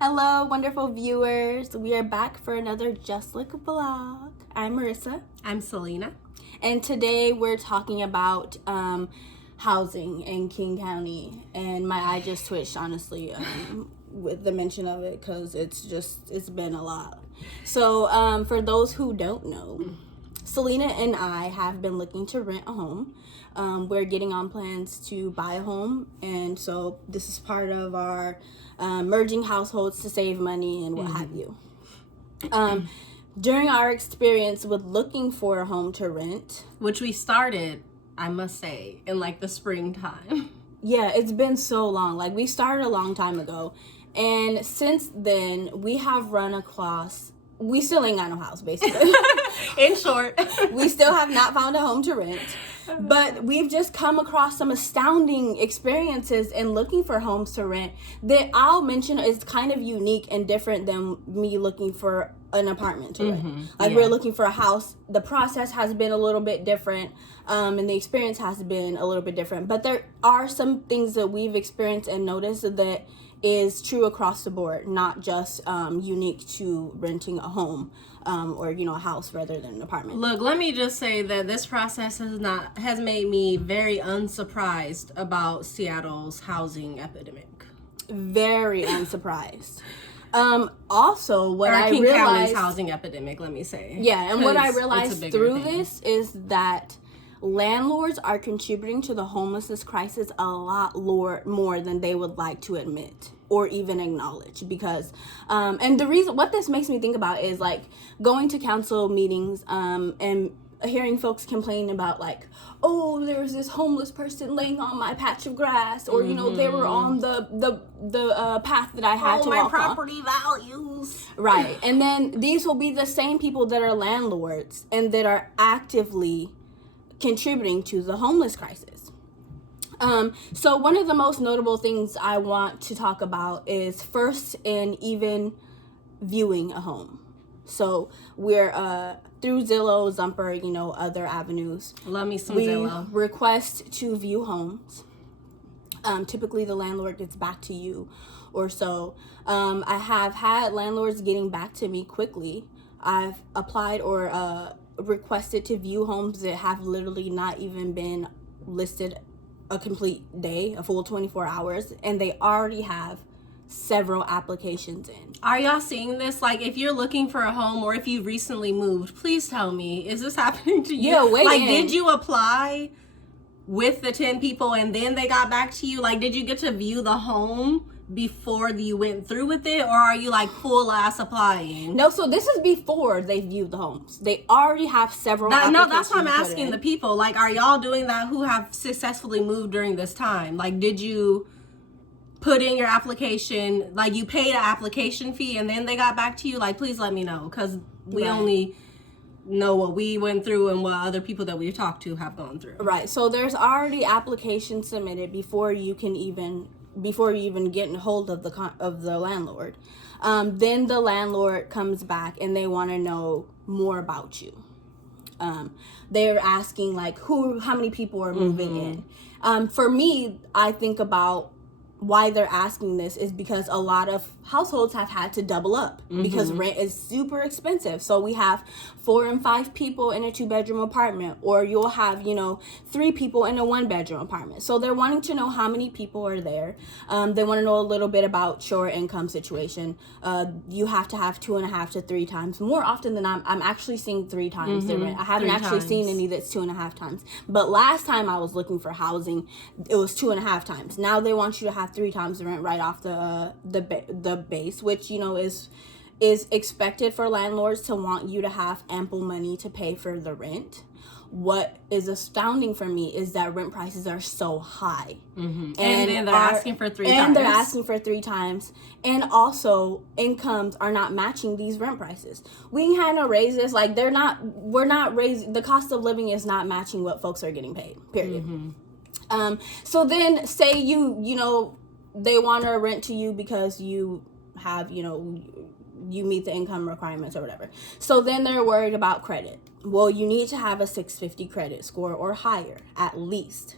Hello, wonderful viewers. We are back for another Just Look vlog. I'm Marissa. I'm Selena. And today we're talking about housing in King County. And my eye just twitched, honestly, with the mention of it because it's been a lot. So for those who don't know, Selena and I have been looking to rent a home. We're getting on plans to buy a home. And so this is part of our merging households to save money and what have you. During our experience with looking for a home to rent, which we started, I must say, in like the springtime. Yeah, it's been so long. Like, we started a long time ago. And since then, we have run across, we still ain't got no house, basically. In short. We still have not found a home to rent. But we've just come across some astounding experiences in looking for homes to rent that I'll mention is kind of unique and different than me looking for an apartment to rent. We're looking for a house. The process has been a little bit different, and the experience has been a little bit different. But there are some things that we've experienced and noticed that is true across the board, not just unique to renting a home. Or a house rather than an apartment. Look, let me just say that this process has made me very unsurprised about Seattle's housing epidemic. Very unsurprised. Also, what I King realized, County's housing epidemic, let me say. Yeah, and what I realized through this is that landlords are contributing to the homelessness crisis a lot more than they would like to admit or even acknowledge, because and the reason what this makes me think about is like going to council meetings and hearing folks complain about like, oh, there's this homeless person laying on my patch of grass, or they were on the path that I had to walk on. My property values. Right. And then these will be the same people that are landlords and that are actively contributing to the homeless crisis. So one of the most notable things I want to talk about is first in even viewing a home. So we're through Zillow, Zumper, other avenues. Love me some Zillow. We request to view homes. Typically the landlord gets back to you or so. I have had landlords getting back to me quickly. I've applied or requested to view homes that have literally not even been listed a complete day, a full 24 hours, and they already have several applications in. Are y'all seeing this? Like, if you're looking for a home or if you recently moved, please tell me, is this happening to you? Yeah, wait. Like, did you apply with the 10 people and then they got back to you? Like, did you get to view the home before you went through with it, or are you like full ass applying? No, so this is before they viewed the homes. They already have several applications. No, that's what I'm asking the people. Like, are y'all doing that who have successfully moved during this time? Like, did you put in your application, like you paid an application fee and then they got back to you? Like, please let me know, because we only know what we went through and what other people that we've talked to have gone through. Right, so there's already applications submitted before you even get in hold of the landlord. Then the landlord comes back and they want to know more about you. They're asking like how many people are moving in. For me, I think about why they're asking this is because a lot of households have had to double up because rent is super expensive. So we have 4 and 5 people in a 2-bedroom apartment, or you'll have 3 people in a 1-bedroom apartment. So they're wanting to know how many people are there. They want to know a little bit about your income situation. You have to have 2.5 to 3 times. More often than I'm actually seeing 3 times the rent. I haven't actually seen any that's 2.5 times. But last time I was looking for housing, it was 2.5 times. Now they want you to have 3 times the rent right off the base, which is expected for landlords to want you to have ample money to pay for the rent. What is astounding for me is that rent prices are so high, and then they're asking for 3 times. And they're asking for 3 times, and also incomes are not matching these rent prices. We ain't had no raises. Like, we're not raising, the cost of living is not matching what folks are getting paid. Period. So then say they want to rent to you because you have, you meet the income requirements or whatever. So then they're worried about credit. Well, you need to have a 650 credit score or higher, at least.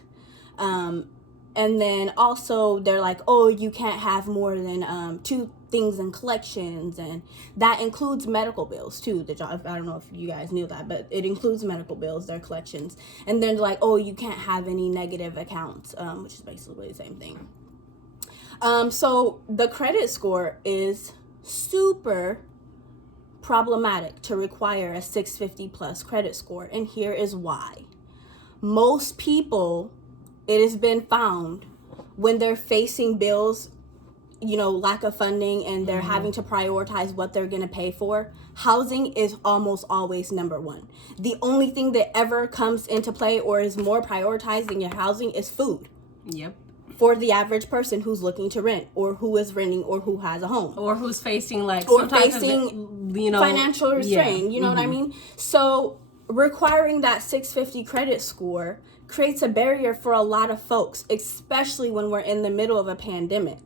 And then also they're like, oh, you can't have more than 2 things in collections, and that includes medical bills too. I don't know if you guys knew that, but it includes medical bills, their collections. And then they're like, oh, you can't have any negative accounts, which is basically the same thing. So the credit score is super problematic to require a 650 plus credit score, and here is why. Most people, it has been found, when they're facing bills, lack of funding, and they're having to prioritize what they're going to pay for, housing is almost always number one. The only thing that ever comes into play or is more prioritized than your housing is food. Yep. For the average person who's looking to rent, or who is renting, or who has a home, or who's facing financial restraint. You know what I mean? So requiring that 650 credit score creates a barrier for a lot of folks, especially when we're in the middle of a pandemic.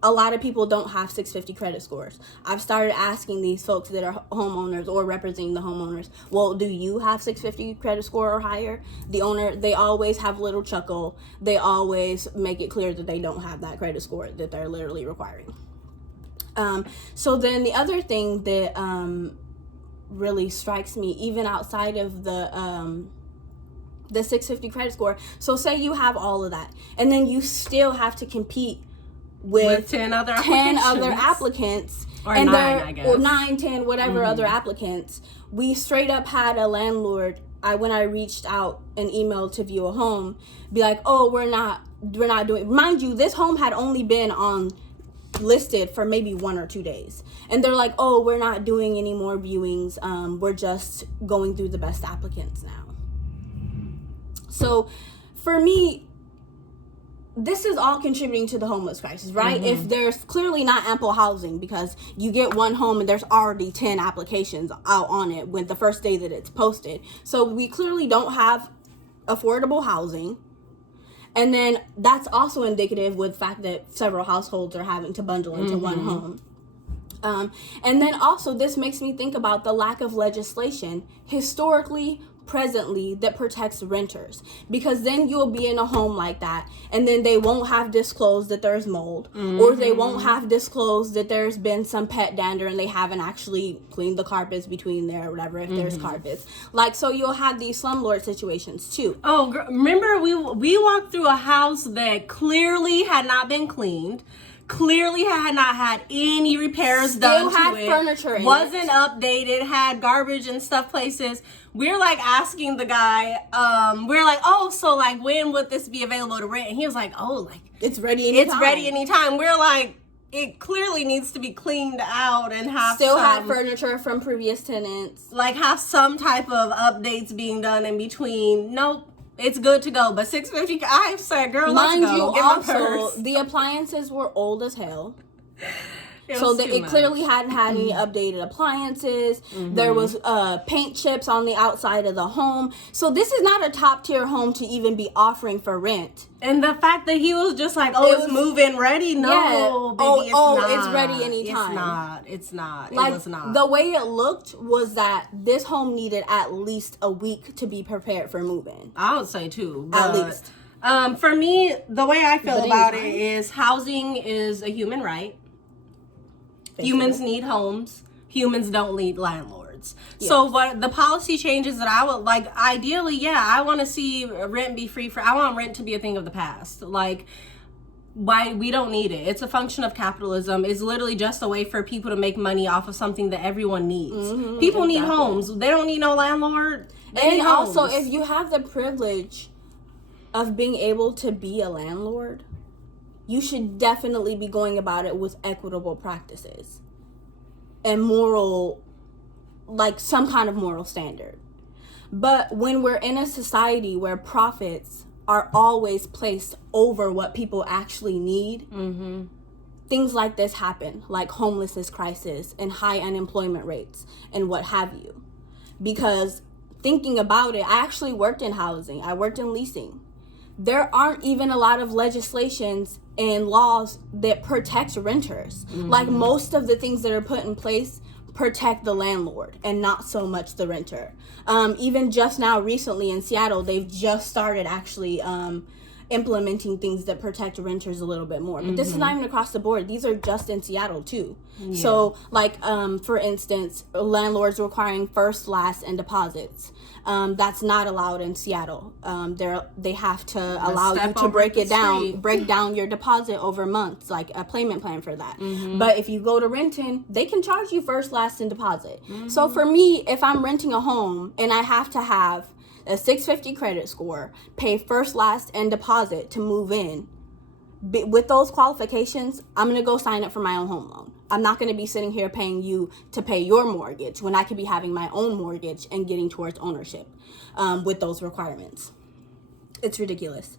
A lot of people don't have 650 credit scores. I've started asking these folks that are homeowners or representing the homeowners, well, do you have 650 credit score or higher? They always have a little chuckle. They always make it clear that they don't have that credit score that they're literally requiring. So then the other thing that really strikes me, even outside of the 650 credit score, so say you have all of that, and then you still have to compete with 10 other applicants, or and 9, I guess, or 9, 10, whatever other applicants. We straight up had a landlord, when I reached out an email to view a home, be like, oh, we're not doing, mind you, this home had only been listed for maybe 1 or 2 days, and they're like, oh, we're not doing any more viewings, we're just going through the best applicants now. So for me, this is all contributing to the homeless crisis, right? If there's clearly not ample housing, because you get one home and there's already 10 applications out on it with the first day that it's posted. So we clearly don't have affordable housing. And then that's also indicative with the fact that several households are having to bundle into one home. And then also this makes me think about the lack of legislation historically, presently, that protects renters, because then you'll be in a home like that, and then they won't have disclosed that there's mold, or they won't have disclosed that there's been some pet dander and they haven't actually cleaned the carpets between there or whatever, if there's carpets. So you'll have these slumlord situations too. Oh, remember we walked through a house that clearly had not been cleaned, clearly had not had any repairs done to it. Still had furniture in it. Wasn't updated, had garbage and stuff places. We're asking the guy, we're like, oh, so when would this be available to rent? And he was like, oh, it's ready anytime. It's ready anytime. We're like, it clearly needs to be cleaned out and had furniture from previous tenants. Have some type of updates being done in between. Nope. It's good to go, but 650. I said, girl, let's go. Get my purse. The appliances were old as hell. So it clearly hadn't had any updated appliances. There was paint chips on the outside of the home. So this is not a top tier home to even be offering for rent. And the fact that he was just like, oh, it's move-in ready? No, baby, it's not. It's ready anytime. It's not. It was not. The way it looked was that this home needed at least a week to be prepared for move-in. I would say 2. At least. For me, the way I feel about it is housing is a human right. Humans need homes. Humans don't need landlords. Yes. So what the policy changes that I would ideally, I want to see rent be free I want rent to be a thing of the past. Why we don't need it. It's a function of capitalism. It's literally just a way for people to make money off of something that everyone needs. People need homes. They don't need no landlord. And also, if you have the privilege of being able to be a landlord, you should definitely be going about it with equitable practices and moral, some kind of moral standard. But when we're in a society where profits are always placed over what people actually need, things like this happen, like homelessness crisis and high unemployment rates and what have you. Because thinking about it, I actually worked in housing. I worked in leasing. There aren't even a lot of legislations and laws that protect renters. Most of the things that are put in place protect the landlord and not so much the renter. Even just now recently in Seattle, they've just started actually implementing things that protect renters a little bit more. But this is not even across the board. These are just in Seattle too. Yeah. So like for instance, landlords requiring first, last, and deposits. That's not allowed in Seattle. They have to allow you to break down your deposit over months, like a payment plan for that. But if you go to renting, they can charge you first, last, and deposit. So for me, if I'm renting a home and I have to have a 650 credit score, pay first, last, and deposit to move in, with those qualifications, I'm going to go sign up for my own home loan. I'm not going to be sitting here paying you to pay your mortgage when I could be having my own mortgage and getting towards ownership with those requirements. It's ridiculous.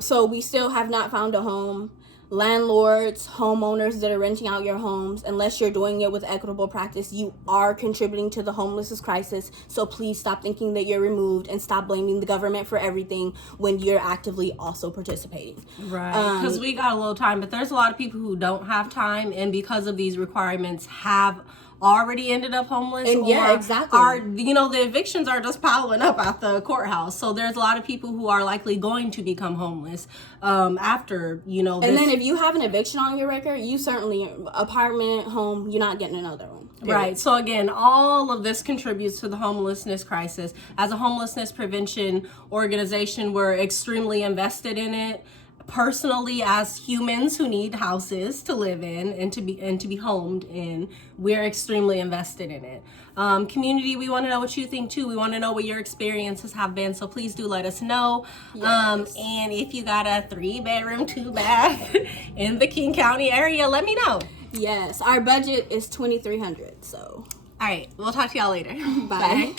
So we still have not found a home. Landlords, homeowners that are renting out your homes, unless you're doing it with equitable practice, you are contributing to the homelessness crisis. So please stop thinking that you're removed and stop blaming the government for everything when you're actively also participating. Right. Because we got a little time, but there's a lot of people who don't have time, and because of these requirements have already ended up homeless. And exactly. The evictions are just piling up at the courthouse. So there's a lot of people who are likely going to become homeless after, And then if you have an eviction on your record, you certainly, apartment, home, you're not getting another one. Right. So again, all of this contributes to the homelessness crisis. As a homelessness prevention organization, we're extremely invested in it. Personally, as humans who need houses to live in and to be homed in, we're extremely invested in it. Community, we want to know what you think too. We want to know what your experiences have been, so please do let us know. Yes. And if you got a 3-bedroom, 2-bath in the King County area, let me know. Yes, our budget is $2,300. So all right, we'll talk to y'all later. Bye.